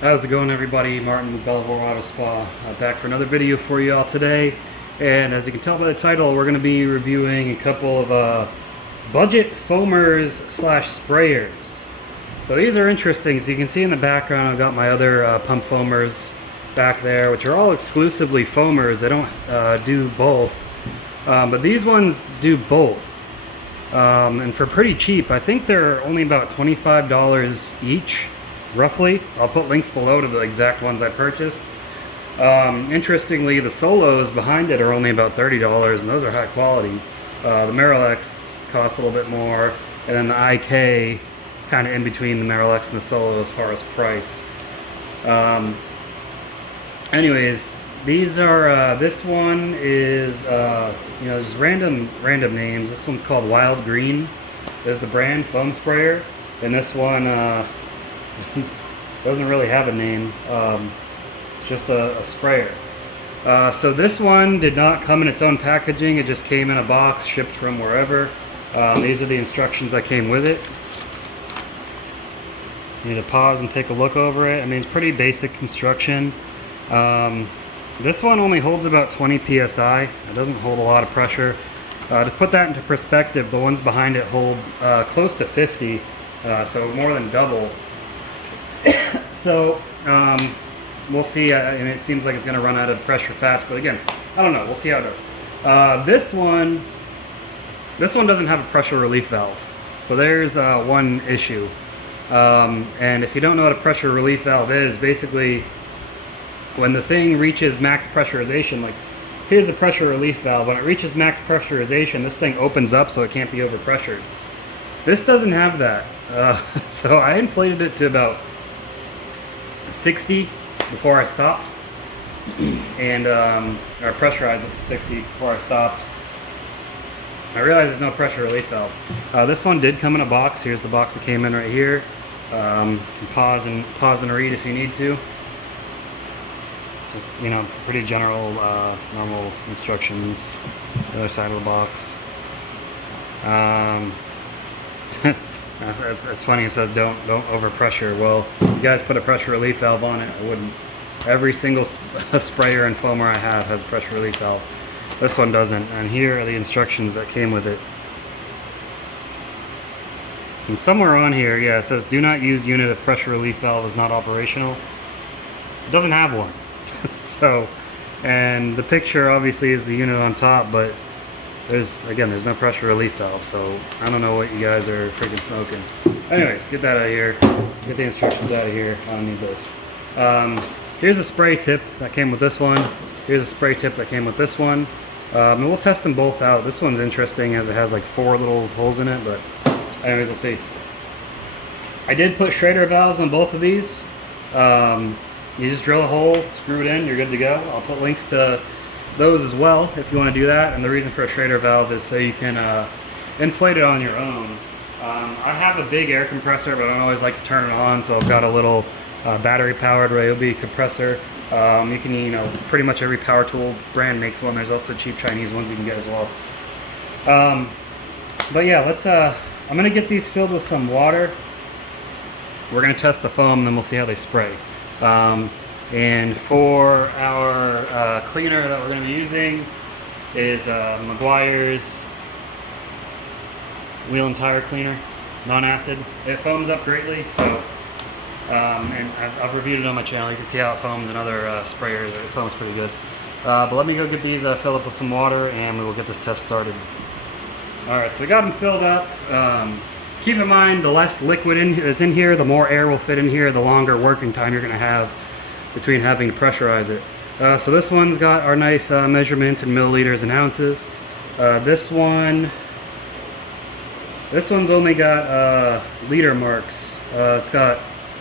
How's it going, everybody? Martin with Belleville Auto Spa, back for another video for you all today. And as you can tell by the title, we're going to be reviewing a couple of budget foamers slash sprayers. So these are interesting. So you can see in the background I've got my other pump foamers back there, which are all exclusively foamers. They don't do both, but these ones do both, and for pretty cheap. I think they're only about $25 each, roughly. I'll put links below to the exact ones I purchased. Interestingly, the Solos behind it are only about $30, and those are high quality. The Merrell X costs a little bit more, and then the IK is kind of in between the Merrell X and the Solo as far as price. Anyways, these are this one is just random names. This one's called Wild Green is the brand foam sprayer, and this one doesn't really have a name, just a sprayer. So this one did not come in its own packaging. It just came in a box shipped from wherever. These are the instructions that came with it. You need to pause and take a look over it. I mean, it's pretty basic construction. This one only holds about 20 psi. It doesn't hold a lot of pressure. To put that into perspective, the ones behind it hold close to 50, so more than double. So we'll see. And it seems like it's going to run out of pressure fast, but again, I don't know. We'll see how it does. This one doesn't have a pressure relief valve, so there's one issue. And if you don't know what a pressure relief valve is, basically when the thing reaches max pressurization, like here's a pressure relief valve, when it reaches max pressurization, this thing opens up so it can't be overpressured. This doesn't have that. So I inflated it to about 60 before I stopped, and or pressurized it to 60 before I stopped. I realized there's no pressure relief valve. This one did come in a box. Here's the box that came in right here. You can pause and read if you need to. Just, pretty general, normal instructions. The other side of the box. It's funny, it says don't overpressure. Well, if you guys put a pressure relief valve on it, I wouldn't. Every single sprayer and foamer I have has a pressure relief valve. This one doesn't, and here are the instructions that came with it. And somewhere on here, yeah, it says do not use unit if pressure relief valve is not operational. It doesn't have one. So, and the picture obviously is the unit on top, but there's no pressure relief valve, so I don't know what you guys are freaking smoking. Anyways, get that out of here. Get the instructions out of here. I don't need those. Here's a spray tip that came with this one. Here's a spray tip that came with this one. And we'll test them both out. This one's interesting as it has like 4 little holes in it, but anyways, we'll see. I did put Schrader valves on both of these. You just drill a hole, screw it in, you're good to go. I'll put links to those as well if you want to do that. And the reason for a Schrader valve is so you can inflate it on your own. I have a big air compressor, but I don't always like to turn it on, so I've got a little battery powered Ryobi compressor. You can, pretty much every power tool brand makes one. There's also cheap Chinese ones you can get as well. But yeah, let's I'm gonna get these filled with some water. We're gonna test the foam, and then we'll see how they spray. And for our cleaner that we're going to be using is Meguiar's wheel and tire cleaner, non-acid. It foams up greatly, so and I've reviewed it on my channel. You can see how it foams in other sprayers. It foams pretty good. But let me go get these filled up with some water, and we will get this test started. Alright, so we got them filled up. Keep in mind, the less liquid is in here, the more air will fit in here, the longer working time you're going to have between having to pressurize it. So this one's got our nice measurements in milliliters and ounces. This one's only got liter marks. It's got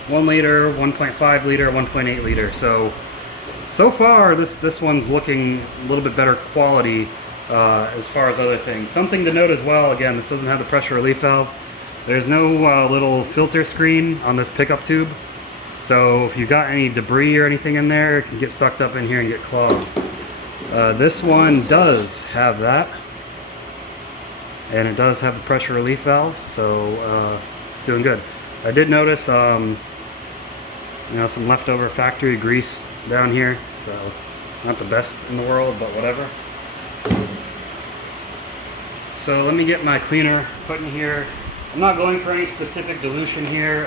1 liter, 1.5 liter, 1.8 liter. So far, this one's looking a little bit better quality as far as other things. Something to note as well, again, this doesn't have the pressure relief valve. There's no little filter screen on this pickup tube, so if you've got any debris or anything in there, it can get sucked up in here and get clogged. This one does have that, and it does have the pressure relief valve, so it's doing good. I did notice You know, some leftover factory grease down here, so not the best in the world, but whatever. So let me get my cleaner put in here. I'm not going for any specific dilution here.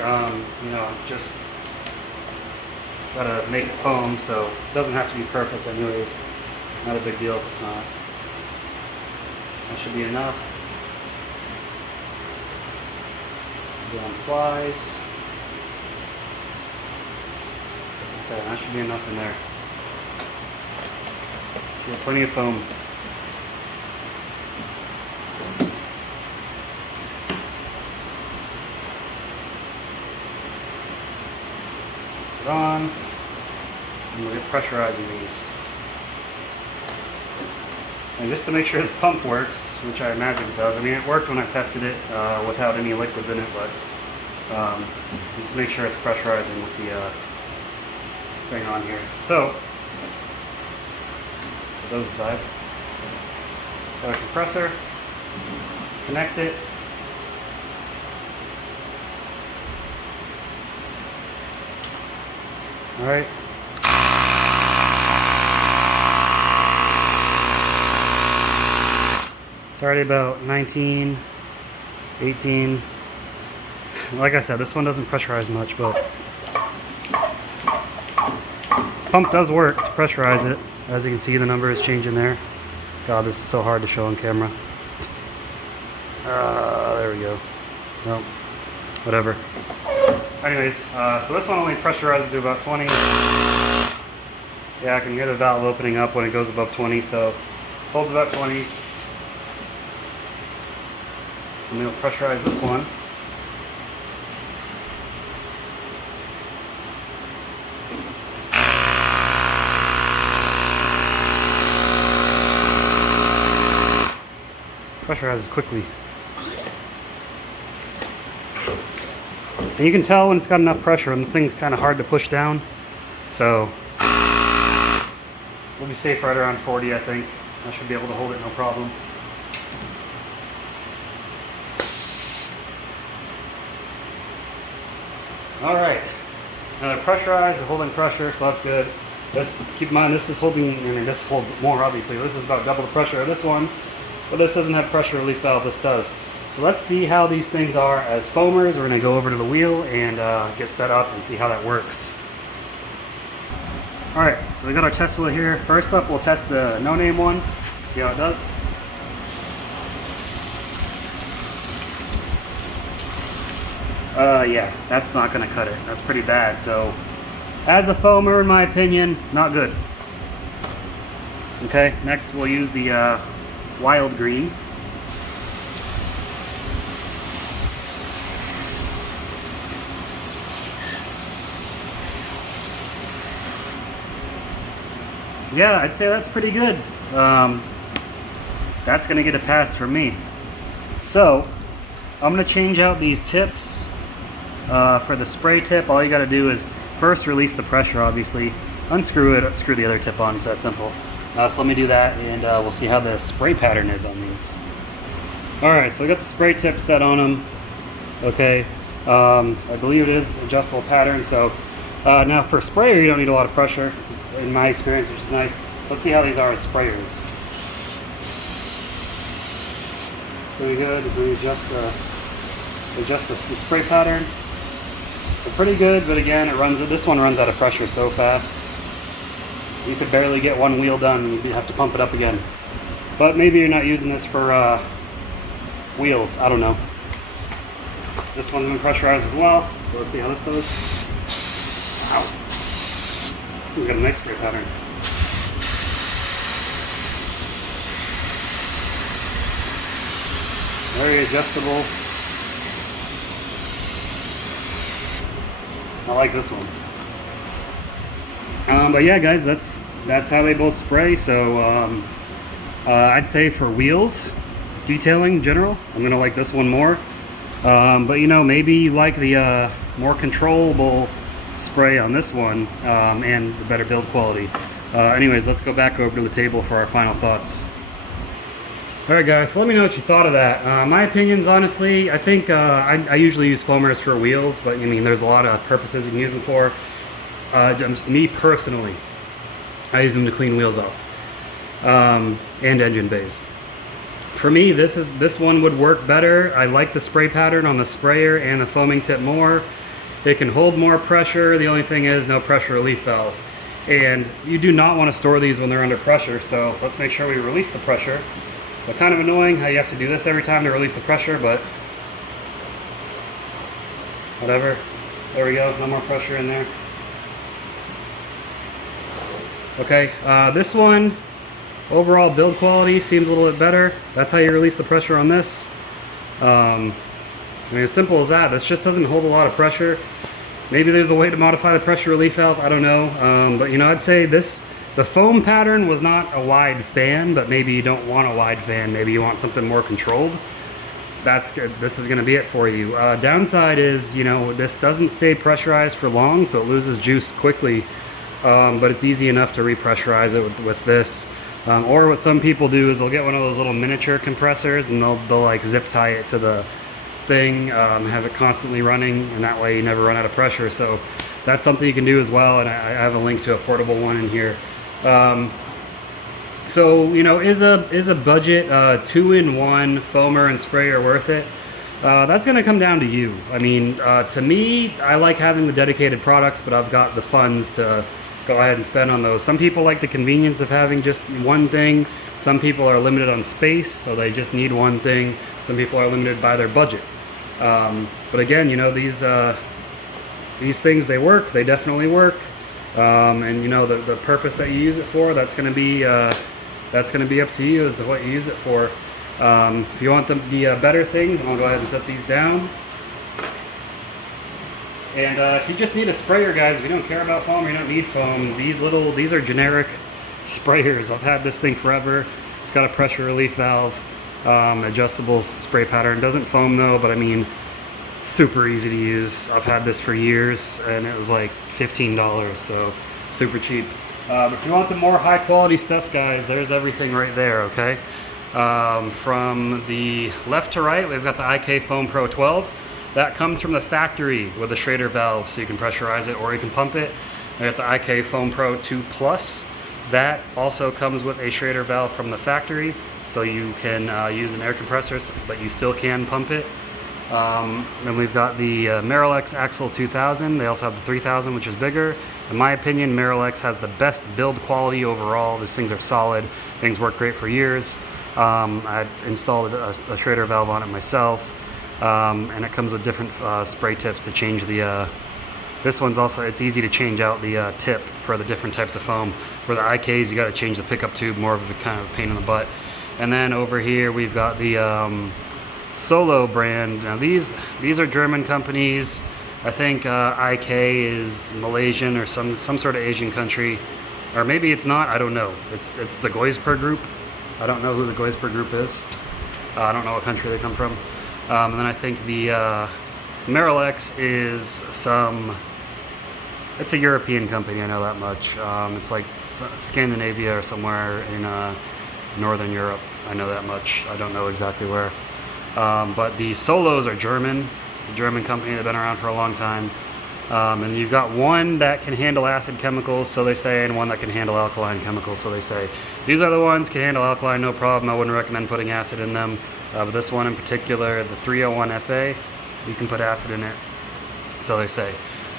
You know, just gotta make it foam, so it doesn't have to be perfect anyways. Not a big deal if it's not. That should be enough. Go on flies. Okay, that should be enough in there. Get plenty of foam. Twist it on. And we'll get pressurizing these. And just to make sure the pump works, which I imagine it does. I mean, it worked when I tested it without any liquids in it, but just make sure it's pressurizing with the thing on here. So those aside. Got a compressor. Connect it. All right. It's already about 19, 18. Like I said, this one doesn't pressurize much, but pump does work to pressurize it. As you can see, the number is changing there. God, this is so hard to show on camera. There we go. Nope. Whatever. Anyways, so this one only pressurizes to about 20. Yeah, I can get a valve opening up when it goes above 20, so holds about 20. And we'll pressurize this one. Pressurizes quickly. And you can tell when it's got enough pressure, and the thing's kind of hard to push down. So we'll be safe right around 40, I think. I should be able to hold it no problem. All right, now they're pressurized, they're holding pressure, so that's good. This, keep in mind, this is holding, I mean, this holds more, obviously. This is about double the pressure of this one, but this doesn't have pressure relief valve, this does. So let's see how these things are as foamers. We're gonna go over to the wheel and get set up and see how that works. All right, so we got our test wheel here. First up, we'll test the no-name one, see how it does. Yeah, that's not gonna cut it. That's pretty bad. So, as a foamer, in my opinion, not good. Okay, next we'll use the wild green. Yeah, I'd say that's pretty good. That's gonna get a pass from me. So, I'm gonna change out these tips. For the spray tip, all you gotta do is first release the pressure, obviously. Unscrew it, screw the other tip on, it's that simple. So let me do that, and we'll see how the spray pattern is on these. Alright, so I got the spray tip set on them. Okay, I believe it is adjustable pattern, so now for a sprayer you don't need a lot of pressure, in my experience, which is nice. So let's see how these are as sprayers. Pretty good. We adjust the spray pattern. They're pretty good, but again, this one runs out of pressure so fast. You could barely get one wheel done, and you'd have to pump it up again. But maybe you're not using this for wheels, I don't know. This one's been pressurized as well, so let's see how this does. Ow. This one's got a nice spray pattern. Very adjustable. I like this one. But yeah, guys, that's how they both spray. So I'd say for wheels, detailing in general, I'm gonna like this one more. But you know, maybe you like the more controllable spray on this one and the better build quality. Anyways, let's go back over to the table for our final thoughts. Alright guys, so let me know what you thought of that. My opinions, honestly, I think I usually use foamers for wheels, but I mean, there's a lot of purposes you can use them for. Just me personally, I use them to clean wheels off, and engine bays. For me, this one would work better. I like the spray pattern on the sprayer and the foaming tip more. It can hold more pressure. The only thing is no pressure relief valve. And you do not want to store these when they're under pressure, so let's make sure we release the pressure. So kind of annoying how you have to do this every time to release the pressure, but whatever. There we go, no more pressure in there. Okay, this one, overall build quality seems a little bit better. That's how you release the pressure on this. I mean, as simple as that. This just doesn't hold a lot of pressure. Maybe there's a way to modify the pressure relief valve, I don't know. But you know, I'd say the foam pattern was not a wide fan, but maybe you don't want a wide fan. Maybe you want something more controlled. That's good. This is gonna be it for you. Downside is, you know, this doesn't stay pressurized for long, so it loses juice quickly. But it's easy enough to repressurize it with this. Or what some people do is they'll get one of those little miniature compressors and they'll like zip tie it to the thing, have it constantly running, and that way you never run out of pressure. So that's something you can do as well, and I have a link to a portable one in here. So you know, is a budget 2-in-1 foamer and sprayer worth it? That's going to come down to you. I mean, to me, I like having the dedicated products, but I've got the funds to go ahead and spend on those. Some people like the convenience of having just one thing. Some people are limited on space, so they just need one thing. Some people are limited by their budget. But again, you know, these things, they work. They definitely work. And you know, the purpose that you use it for, that's going to be up to you as to what you use it for. If you want the better things, I'll go ahead and set these down. And if you just need a sprayer, guys, if you don't care about foam or you don't need foam, these are generic sprayers. I've had this thing forever. It's got a pressure relief valve, adjustable spray pattern. Doesn't foam though, but I mean, super easy to use. I've had this for years, and it was like $15, so super cheap. But if you want the more high quality stuff, guys, there's everything right there, okay? From the left to right, we've got the IK Foam Pro 12. That comes from the factory with a Schrader valve, so you can pressurize it or you can pump it. We got the IK Foam Pro 2 Plus. That also comes with a Schrader valve from the factory, so you can use an air compressor, but you still can pump it. Then we've got the Merrell X Axle 2000. They also have the 3000, which is bigger. In my opinion, Merrell X has the best build quality overall. These things are solid. Things work great for years. I installed a Schrader valve on it myself, and it comes with different spray tips to change the. This one's also, it's easy to change out the tip for the different types of foam. For the IKs, you got to change the pickup tube, more of a kind of pain in the butt. And then over here we've got the Solo brand. Now these are German companies. I think IK is Malaysian or some sort of Asian country, or maybe it's not. I don't know. It's the Goisper Group. I don't know who the Goisper Group is. I don't know what country they come from. And then I think the Merrell X is it's a European company, I know that much. It's like Scandinavia or somewhere in Northern Europe. I know that much. I don't know exactly where. But the Solos are German, a German company. They've been around for a long time. And you've got one that can handle acid chemicals, so they say, and one that can handle alkaline chemicals, so they say. These are the ones can handle alkaline, no problem. I wouldn't recommend putting acid in them. But this one in particular, the 301 FA, you can put acid in it, so they say.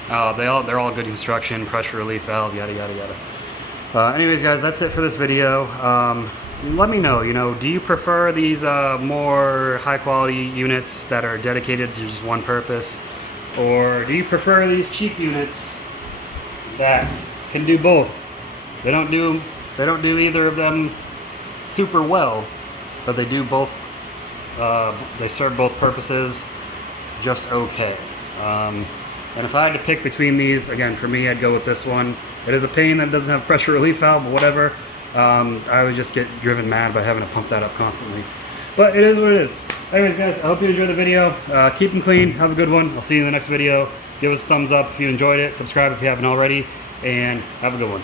They're all good construction, pressure relief valve, yada yada yada. Anyways, guys, that's it for this video. Let me know, do you prefer these more high quality units that are dedicated to just one purpose, or do you prefer these cheap units that can do both? They don't do either of them super well, but they do both. They serve both purposes just okay. And if I had to pick between these, again, for me, I'd go with this one. It is a pain that it doesn't have pressure relief valve, but whatever. I would just get driven mad by having to pump that up constantly. But it is what it is. Anyways, guys, I hope you enjoyed the video. Keep them clean. Have a good one. I'll see you in the next video. Give us a thumbs up if you enjoyed it. Subscribe if you haven't already. And have a good one.